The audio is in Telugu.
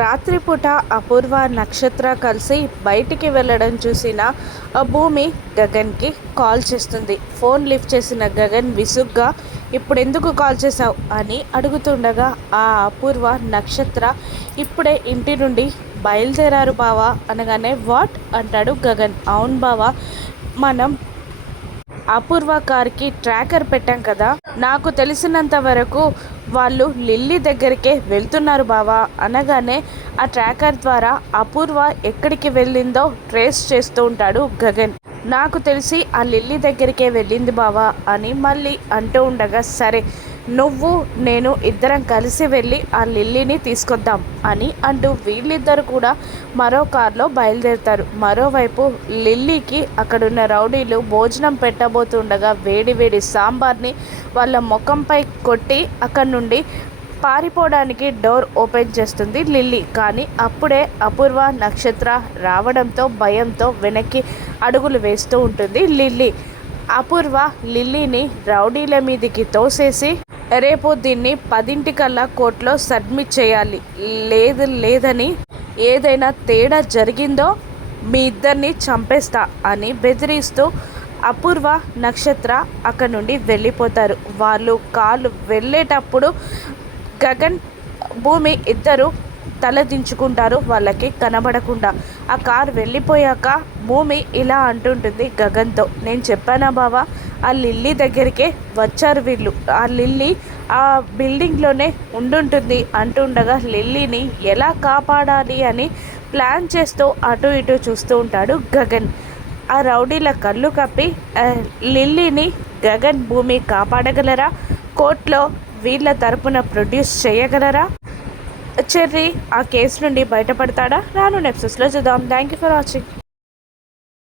రాత్రిపూట అపూర్వ, నక్షత్ర కలిసి బయటికి వెళ్ళడం చూసిన భూమి గగన్కి కాల్ చేస్తుంది. ఫోన్ లిఫ్ట్ చేసిన గగన్ విసుగ్గా ఇప్పుడెందుకు కాల్ చేశావు అని అడుగుతుండగా ఆ అపూర్వ, నక్షత్ర ఇప్పుడే ఇంటి నుండి బయలుదేరారు బావా అనగానే వాట్ అంటాడు గగన్. అవును బావా, మనం అపూర్వ కార్కి ట్రాకర్ పెట్టాం కదా, నాకు తెలిసినంత వరకు వాళ్ళు లిల్లీ దగ్గరికే వెళ్తున్నారు బావా అనగానే ఆ ట్రాకర్ ద్వారా అపూర్వ ఎక్కడికి వెళ్ళిందో ట్రేస్ చేస్తూ ఉంటాడు గగన్. నాకు తెలిసి ఆ లిల్లీ దగ్గరికే వెళ్ళింది బావా అని మళ్ళీ అంటూ ఉండగా సరే నువ్వు నేను ఇద్దరం కలిసి వెళ్ళి ఆ లిల్లీని తీసుకొద్దాం అని అంటూ వీళ్ళిద్దరు కూడా మరో కారులో బయలుదేరుతారు. మరోవైపు లిల్లీకి అక్కడున్న రౌడీలు భోజనం పెట్టబోతుండగా వేడి వేడి సాంబార్ని వాళ్ళ ముఖంపై కొట్టి అక్కడి నుండి పారిపోవడానికి డోర్ ఓపెన్ చేస్తుంది లిల్లీ. కానీ అప్పుడే అపూర్వ, నక్షత్ర రావడంతో భయంతో వెనక్కి అడుగులు వేస్తూ ఉంటుంది లిల్లీ. అపూర్వ లిల్లీని రౌడీల మీదికి తోసేసి రేపు దీన్ని 10 కోర్టులో సబ్మిట్ చేయాలి, లేదని ఏదైనా తేడా జరిగిందో మీ ఇద్దరిని చంపేస్తా అని బెదిరిస్తూ అపూర్వ, నక్షత్ర అక్కడ నుండి వెళ్ళిపోతారు. వాళ్ళు కాళ్ళు వెళ్ళేటప్పుడు గగన్, భూమి ఇద్దరు తల దించుకుంటారు వాళ్ళకి కనబడకుండా. ఆ కారు వెళ్ళిపోయాక భూమి ఇలా అంటుంటుంది గగన్తో, నేను చెప్పానా బావా ఆ లిల్లీ దగ్గరికే వచ్చారు వీళ్ళు, ఆ లిల్లీ ఆ బిల్డింగ్లోనే ఉండుంటుంది అంటుండగా లిల్లీని ఎలా కాపాడాలి అని ప్లాన్ చేస్తూ అటు ఇటు చూస్తూ ఉంటాడు గగన్. ఆ రౌడీల కళ్ళు కప్పి లిల్లీని గగన్, భూమి కాపాడగలరా? కోర్టులో వీళ్ళ తరపున ప్రొడ్యూస్ చేయగలరా? చెర్రీ ఆ కేసు నుండి బయటపడతాడా? రాను నెప్సెస్లో చూద్దాం. Thank you for watching.